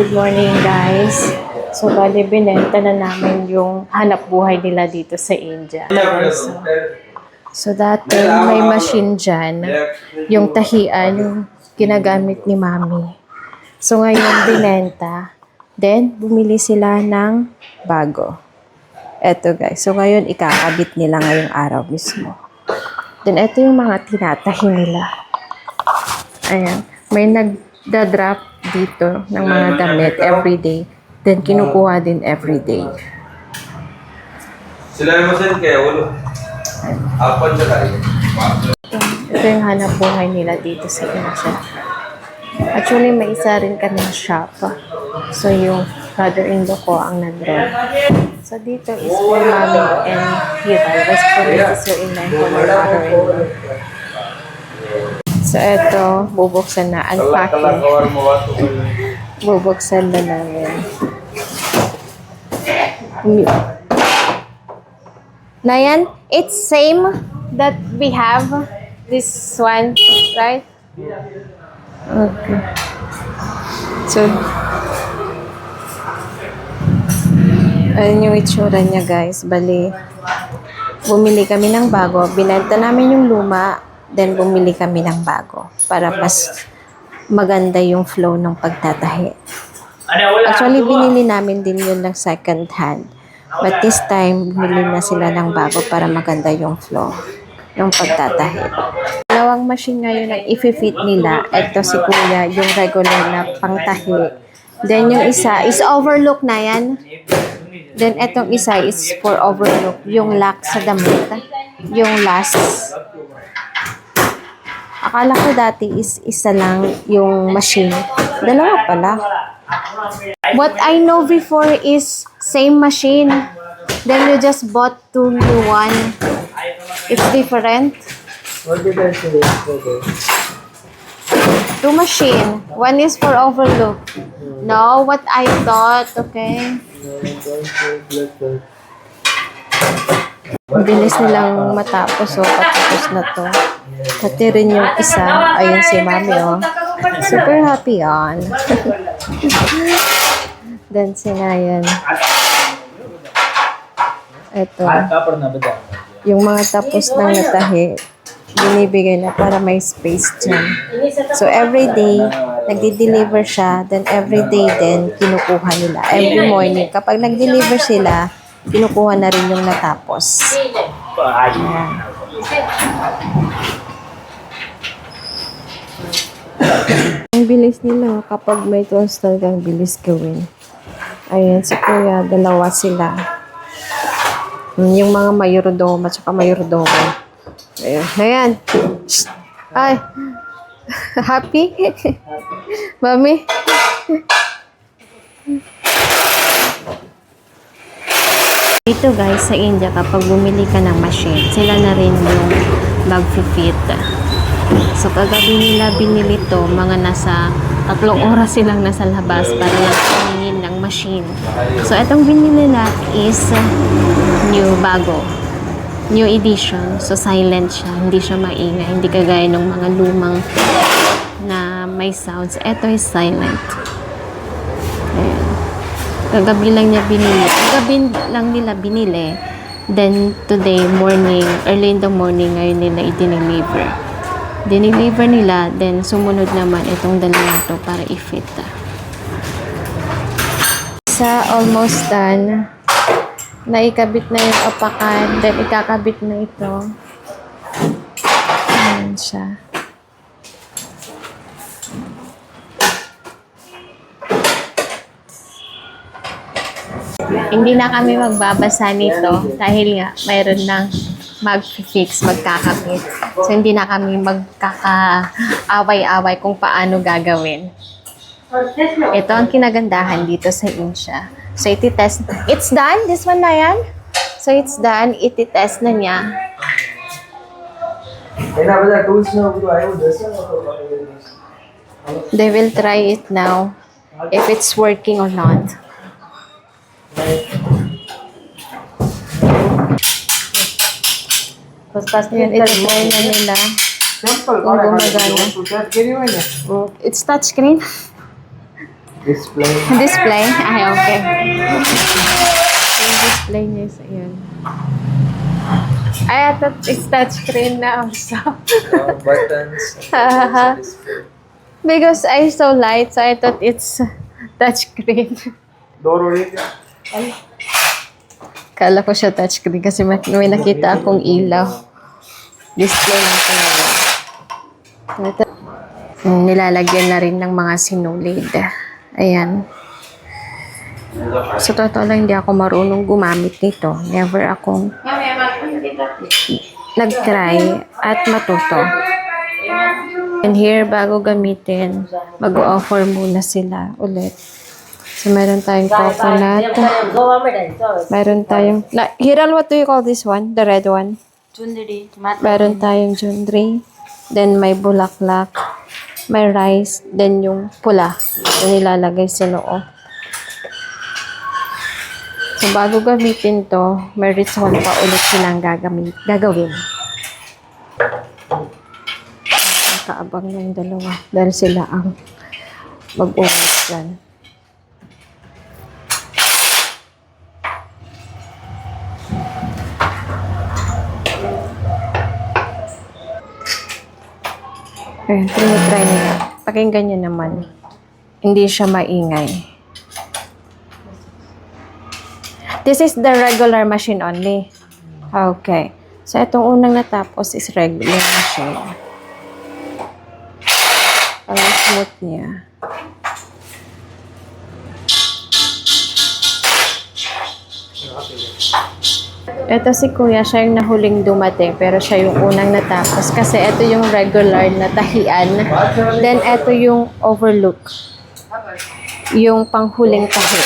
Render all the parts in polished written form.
Good morning guys. So bali binenta na namin yung hanap buhay nila dito sa India. So dati may machine dyan, yung tahian, yung ginagamit ni Mami. So ngayon binenta, then bumili sila ng bago. Eto guys, so ngayon ikakabit nila ngayong araw mismo. Then eto yung mga tinatahi nila. Ayan, may nagda-drop dito ng mga damit everyday. Then kinukuha din everyday. Sila yung masin kaya ulo. Apan siya tayo. Ito yung hanap buhay nila dito sa India. Actually, may isa rin kaming shop. So, yung brother-in-law ko ang nandun. So, dito is for Mami and Hira. Rest for the sister-in-law for my mother-in-law. So, ito, bubuksan na. Unpacking. Bubuksan na namin. Nayan, it's same that we have this one, right? Okay. So, ayun yung itsura niya guys. Bali, bumili kami ng bago. Binenta namin yung luma, then bumili kami ng bago para mas maganda yung flow ng pagtatahi. Actually, binili namin din yun ng second hand. But this time, bumili na sila ng bago para maganda yung flow ng pagtatahi. Dalawang machine ngayon ang i-fit nila. Ito si Kuya, yung regular na pangtahi. Then yung isa is overlook na yan. Then etong isa is for overlook. Yung lock sa damit. Yung last. Akala ko dati is isa lang yung machine. Dalawa pala. What I know before is same machine. Then you just bought two new one. It's different. What did I say yesterday? Two machine. One is for overlook. No, what I thought, okay? Bilis nilang matapos, so patapos na to. Pati rin yung isa, ayun si Mami, oh. Super happy on. Then sinayan. Ito. Yung mga tapos ng natahi, binibigay na para may space dyan. So every day, nagdi-deliver siya, then every day din, kinukuha nila. Every morning, kapag nag-deliver sila, kinukuha na rin yung natapos. Ayan. Ang bilis nila kapag may tools talagang bilis gawin. Ayan, si Kuya, dalawa sila. Yung mga mayordomo at saka mayordomo. Ayan. Ayan. Shh. Ay. Happy? Mami? Dito guys, sa India, kapag bumili ka ng machine, sila na rin yung mag-fit. So, kagabi nila binili to, mga nasa 3 oras silang nasa labas para lang tumingin ng machine. So, itong binili nila is new bago. New edition. So, silent siya. Hindi siya maingay. Hindi kagaya ng mga lumang na may sounds. Ito is silent. Ayan. Kagabi lang niya binili. Kagabi lang nila binili. Then, today morning, early in the morning, ngayon nila i-deliver. Dineliver nila, then sumunod naman itong dalawang to para i-fit. Sa almost done, naikabit na yung apakan, then ikakabit na ito. Ayan siya. Hindi na kami magbabasa nito dahil nga mayroon ng mag-fix, magkakabit. So, hindi na kami magkaka-away-away kung paano gagawin. Ito ang kinagandahan dito sa India. So, iti-test. It's done? This one na yan? So, it's done. Iti-test na niya. They will try it now if it's working or not. Yan, ito-try na nila kung gumagana. It's touchscreen. Display. Display? Ay, okay. Yung display niya is yun. I thought it's touchscreen na also. Buttons. Display. Because I saw light, so I thought it's touchscreen. Door ulit. Kala ko siya touchscreen kasi may nakita akong ilaw. Display lang ko na. Ito. Nilalagyan na rin ng mga sinulid. Ayan. Sa totoo lang, hindi ako marunong gumamit nito. Never akong nag-try at matuto. And here, bago gamitin, mag-offer muna sila ulit. So, meron tayong coconut. Meron tayong... Hiral, what do you call this one? The red one? Chundri. Meron tayong jundri. Then, may bulaklak. May rice. Then, yung pula. Yung nilalagay sa noo. So, bago gamitin to, may ritual pa ulit silang gagawin. Kaabang na yung dalawa. Dahil sila ang mag-uwas yan. Ayan, tinitry nila. Pakinggan niya naman. Hindi siya maingay. This is the regular machine only. Okay. So, itong unang natapos is regular machine. Ang smooth niya. Ito si Kuya, siya yung nahuling dumating, pero siya yung unang natapos. Kasi ito yung regular na tahian. Then, ito yung overlook. Yung panghuling tahi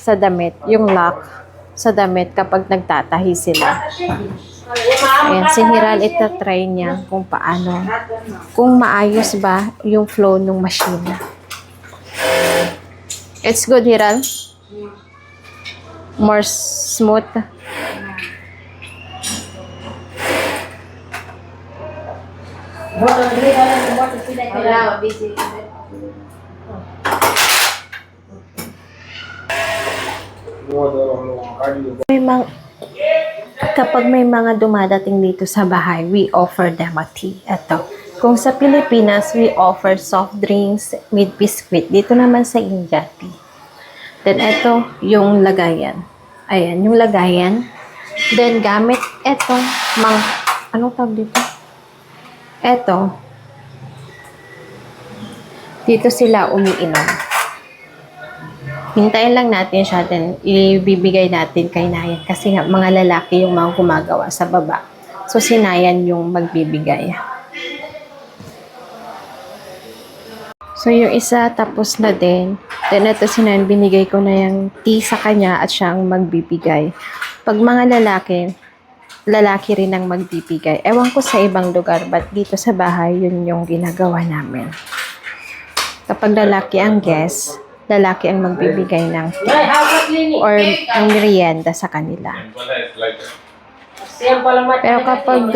sa damit. Yung lock sa damit kapag nagtatahi sila. Ayan, si Hiral, itatry niya kung paano. Kung maayos ba yung flow ng machine. It's good, Hiral? More smooth. Kapag may mga dumadating dito sa bahay, we offer them a tea. Ito. Kung sa Pilipinas, we offer soft drinks with biscuit. Dito naman sa India, tea. Then, ito yung lagayan. Ayan, yung lagayan. Then, gamit etong anong tawag dito? Ito. Dito sila umiinom. Hintayin lang natin siya, then ibibigay natin kay Nayan. Kasi nga, mga lalaki yung mga gumagawa sa baba. So, si Nayan yung magbibigay. So, yung isa tapos na din. Then, ito si Nayan, binigay ko na yung tea sa kanya at siya ang magbibigay. Pag mga lalaki rin ang magbibigay. Ewan ko sa ibang lugar, but dito sa bahay, yun yung ginagawa namin. Kapag lalaki ang guest, lalaki ang magbibigay ng or ang merienda sa kanila. Pero kapag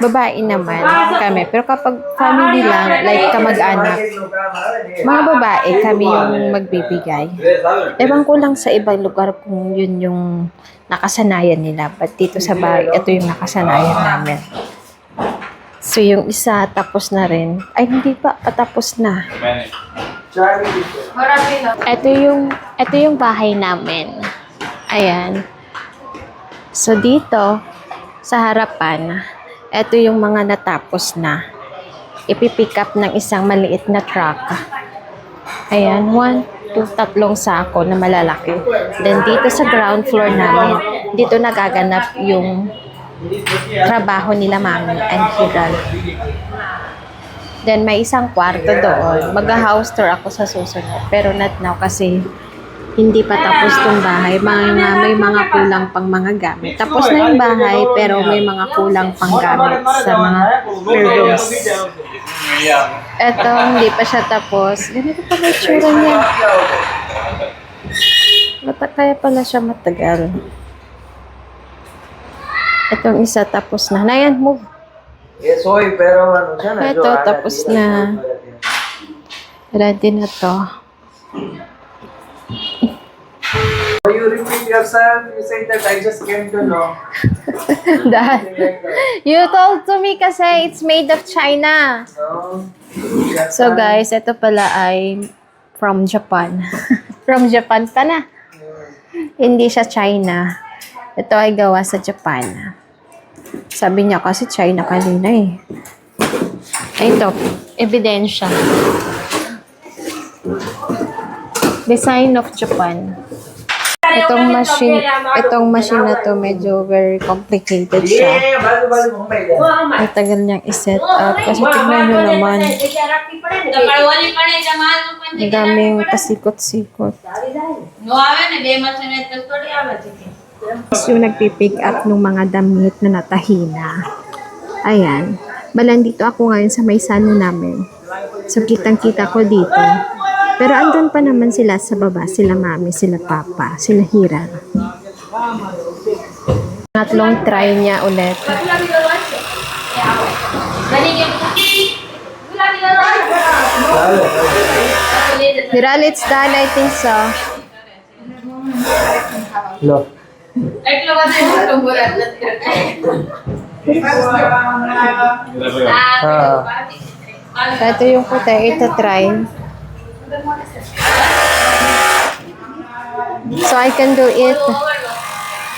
babae naman kami, pero kapag family lang, like kamag-anak, mga babae kami yung magbibigay. Ewan ko lang sa ibang lugar kung yun yung nakasanayan nila. But dito sa bahay, ito yung nakasanayan namin. So yung isa tapos na rin. Ay hindi pa, patapos na. Ito yung bahay namin. Ayan. So dito sa harapan, ito yung mga natapos na. Ipipick up ng isang maliit na truck. Ayan, 1, 2, 3 sako na malalaki. Then dito sa ground floor namin, dito nagaganap yung trabaho nila Mami and Hiral. Then may isang kwarto doon. Mag-house tour ako sa susunod. Pero not now kasi hindi pa tapos tong bahay. May mga kulang pang mga gamit. Tapos na yung bahay pero may mga kulang pang gamit sa mga rooms. Eto, hindi pa siya tapos. Ganito pa may tsura niya. Kaya pala siya matagal. Itong isa tapos na. Nayan, move. Yes, oy, pero ano siya na. Ito, tapos na. Ready na to. Or you repeat yourself, you say that I just came to know. Dad, Something like that. you told to me kasi it's made of China. No. So guys, ito pala ay from Japan. From Japan pa na. Hindi siya China. Ito ay gawa sa Japan. Sabi niya kasi China kanina eh. Ito, ebidensya. Design of Japan. Itong machine na to medyo very complicated siya. Yeah, bago Mumbai din. Ang tagal niyang iset up. Kasi tignan nyo naman. Ang daming pasikot-sikot. Tapos yung nagpipick up ng mga damit na natahina. Ayan. Balang dito ako ngayon sa may sano namin. So, kitang-kita ko dito. Pero andun pa naman sila sa baba. Sila mami, sila papa, sila Hiran. Tatlong try niya ulit. Hiral, it's done. I think so. Hello. So, ito yung puti. Ito try. So, I can do it.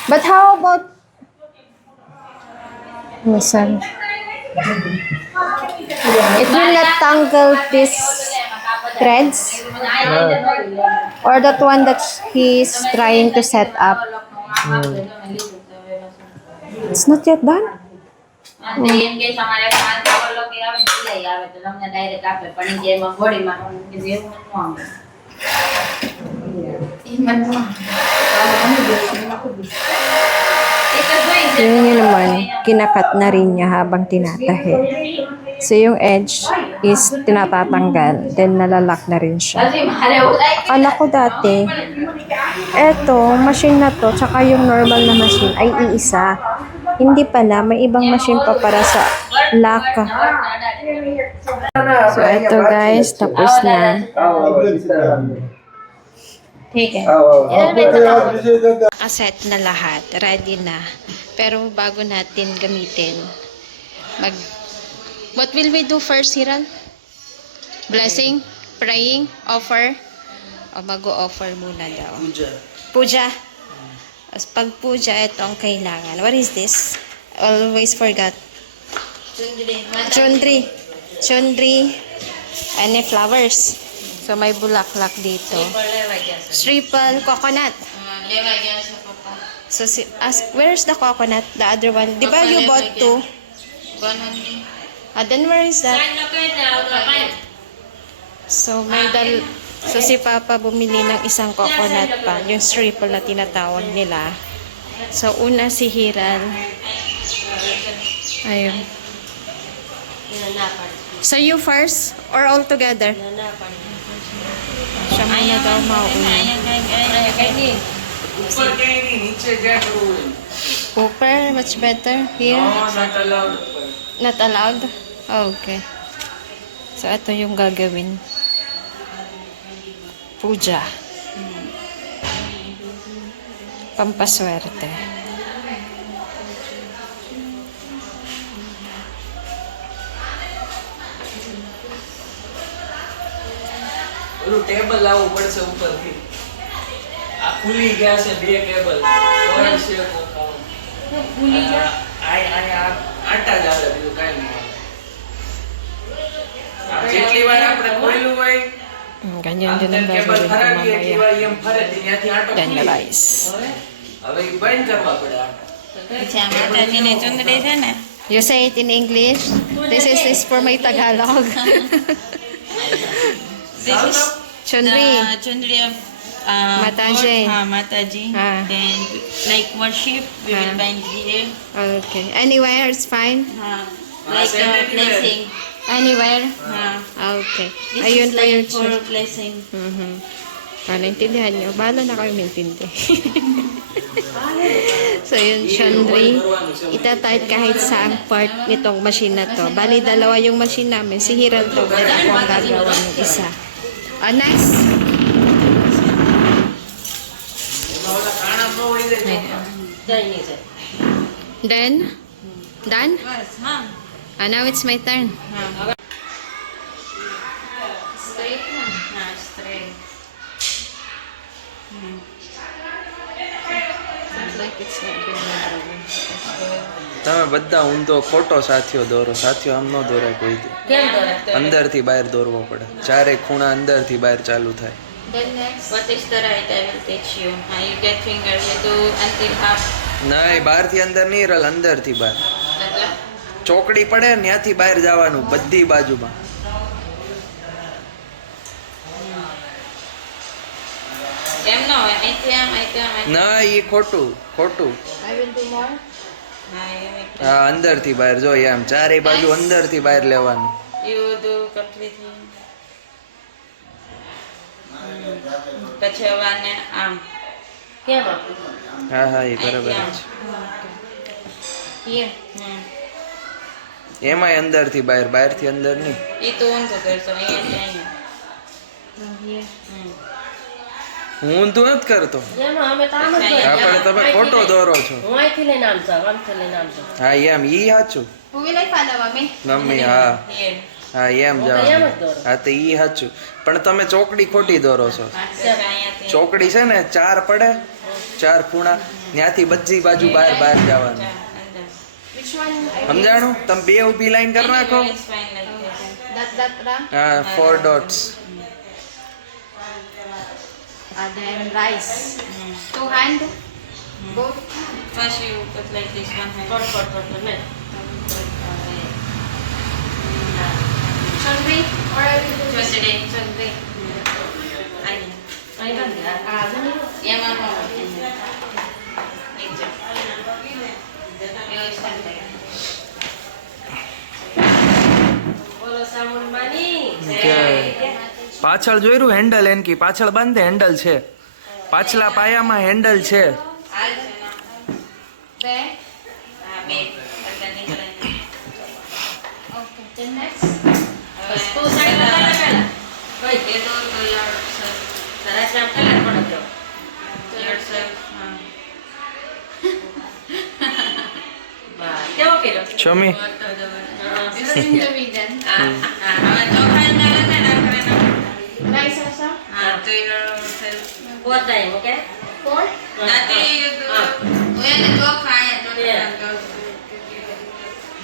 But how about... Listen. It will not tangle these threads? Or that one that he's trying to set up? It's not yet done? Yun yun naman, kinakat na rin niya habang tinatahi. So yung edge is tinatatanggal, then nalalak na rin siya. Akala ko dati, eto, machine na to, tsaka yung normal na machine ay iisa. Hindi pala, may ibang machine pa para sa lock. So eto guys, tapos na. Aset na lahat, ready na. Pero bago natin gamitin, what will we do first, Hiral? Blessing? Praying? Offer? O mag-o-offer muna daw. Puja. As pag puja, ito ang kailangan. What is this? Always forgot. Chundri. Chundri. And flowers. So may bulaklak dito. Triple coconut. So where's the coconut? The other one. Di ba you bought two? Then where is that? So so si Papa bumili ng isang coconut pa, yung triple na tinatawag nila. So una si Hiral. Ayun. So you first or all together? Siya muna daw mauna. Upper, much better. Here? Not allowed. Not allowed? Okay. So, ito yung gagawin. Puja. Pampaswerte. ઓલું ટેબલ લાવવું પડશે ઉપરથી આ ખુલી ગયા છે બે કેબલ કોઈ છે ખુલી ગયા આ આટા જ આવે બીજું કાઈ નહીં જેટલી વાર આપણે ખોલ્યું હોય Ganyan din ang cable gagawin ko ખરાબી mamaya. એટલી વાર એમ ફરે ત્યાંથી આટો Yan ખુલી જાય. guys. હવે ઈ બંધ કરવા પડે આટા You say it in English. This is for my Tagalog. This is Chundri. the Chundri of Mataji. God, Mataji. Then like worship, we will bind here. Okay. Anywhere, it's fine. Like blessing. Anywhere? Okay. This Ayun is pa yung like for blessing. naintindihan nyo. Bahala na kayo mintindi. So yun, Chandri. Itatight kahit saang part nitong machine na to. Bali, dalawa yung machine namin. Si Hiral to. At ako ang gagawa ng isa. Next. Done? Done? બસ હા Now it's my turn. હા Straight na. હા straight Seems like it's not good. તમે બધા ઊંધો ખોટો સાથીઓ દોરો. સાથીઓ આમ ન દોરાય કોઈથી. અંદરથી બહાર દોરવો પડે. ચારે ખૂણા અંદરથી બહાર ચાલુ થાય. Then next. what is the right I will teach you you get finger you do until half નહીં, બહારથી અંદર નહીં રલ, અંદરથી બહાર. એટલે ચોકડી પડે ને ત્યાંથી બહાર જવાનું બધી બાજુમાં. એમ ન હોય અહીંથી આમ ના, એ ખોટું ખોટું. I will do more. હા એમ હા, અંદરથી બહાર જો એમ ચારે બાજુ અંદરથી બહાર લેવાનું. you do completely પછી હવે આને આમ હા હા, એ બરાબર જ છે. Here. એમાંય અંદરથી બહાર, બહારથી અંદર નહીં. એ તો ઊંધું કરશો અહીંયા અહીંયા Here. હું ઊંધું નથી કરતો. અમે તો આમ જ હા, પણ તમે ખોટો દોરો છો. હું અહીંથી લઈને આમ જાઉં, આમથી લઈને આમ જાઉં. હા, એમ ઈ સાચું. Who will I follow, Mami? Mummy હા here હા, એમ હું તો એમ જ જવાનું. દોરું. હા, તો ઈ સાચું. પણ તમે ચોકડી ખોટી દોરો છો. અહીંયાથી ચોકડી છે ને, ચાર પડે, ચાર ખૂણા, ત્યાંથી બધી બાજુ બહાર બહાર જવાનું. અંદર Which one? સમજાણું? તમે બે ઊભી લાઈન કરી નાખો. It's fine like this. That, હા, 4 dots. then rice. Two hand. Both. First you put like this one hand. નહીં. Chundri? Or I will do this? Chundri. Chundri. અહીંયા. અહીં નથી. આ જમી લો. એમાં ન હોય. નીચે. વ્યવસ્થિત થાય. બોલો સામુંડમાની. પાછળ જોયું હેન્ડલ એનકી પાછળ બાંધે હેન્ડલ છે. પાછલા પાયામાં હેન્ડલ છે. હાલ છે ના. There. હા, બે. એટલે નીકળે નહીં. Okay. Then next. બસ તું સાઈડમાં ચાલે પહેલા. એ તો yourself. તારા શ્યામ કલર પણ હતો. Yourself. હા. વાહ, કેવો કર્યો? છમી This is Indonesian. હા, હા. હવે ચોખા અંદર હતા ને આપણે ના. Rice also. હા, તો yourself. Four time, okay? Four. નાતે હા. ઓયાને ચોખા આયા તો Yeah.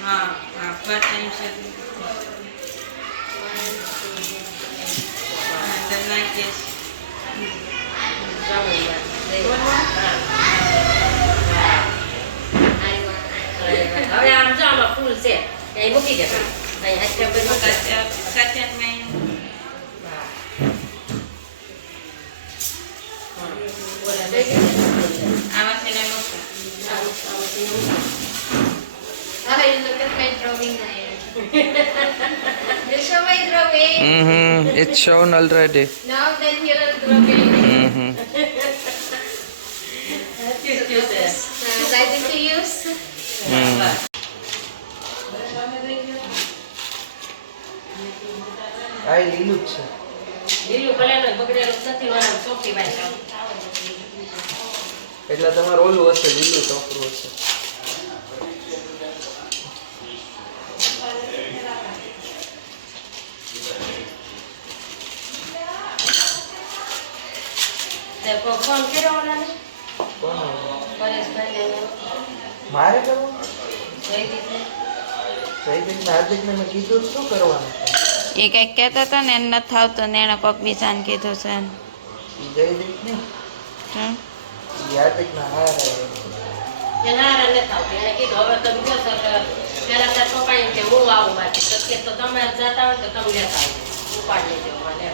હા, હા. first time છે. Then like this. હવે આમ જો આમાં ફૂલ છે અહીં મૂકી દે અહીં આઈસ્ક્રીમ પર મૂકી દે. Kacang main. Awas sila mo. Oh, you look at my drawing na yun. You show my drawing. It's shown already. Now then here are drawing. Excited to use. આ લીલું જ છે. લીલું કલરનું બગડેલું નથી વાળા ચોખ્ખી ભાઈ એટલે તમારું ઓલું હશે, લીલું ટોપરું હશે. ફોન કર્યો ઓલાને કોનો? પરેશભાઈને મારે કરવું? જયદીપને જયદીપને હાર્દિકને મેં કીધું શું કરવાનું? એ કંઈક કહેતો હતો ને એને નથી આવતો ને એણે કોક બીજાને કીધું છે ઈ જયદીપને હમ? ઈ હાર્દિકના હાર એના હારે નથી આવતી એને કીધું હવે તમે કહો છો કે પહેલાં તાર પપ્પા એમ કે હું આવું બાકી તો કે તો તમે જતા હોય તો તમે લેતા આવજો ઉપાડ લેજો મને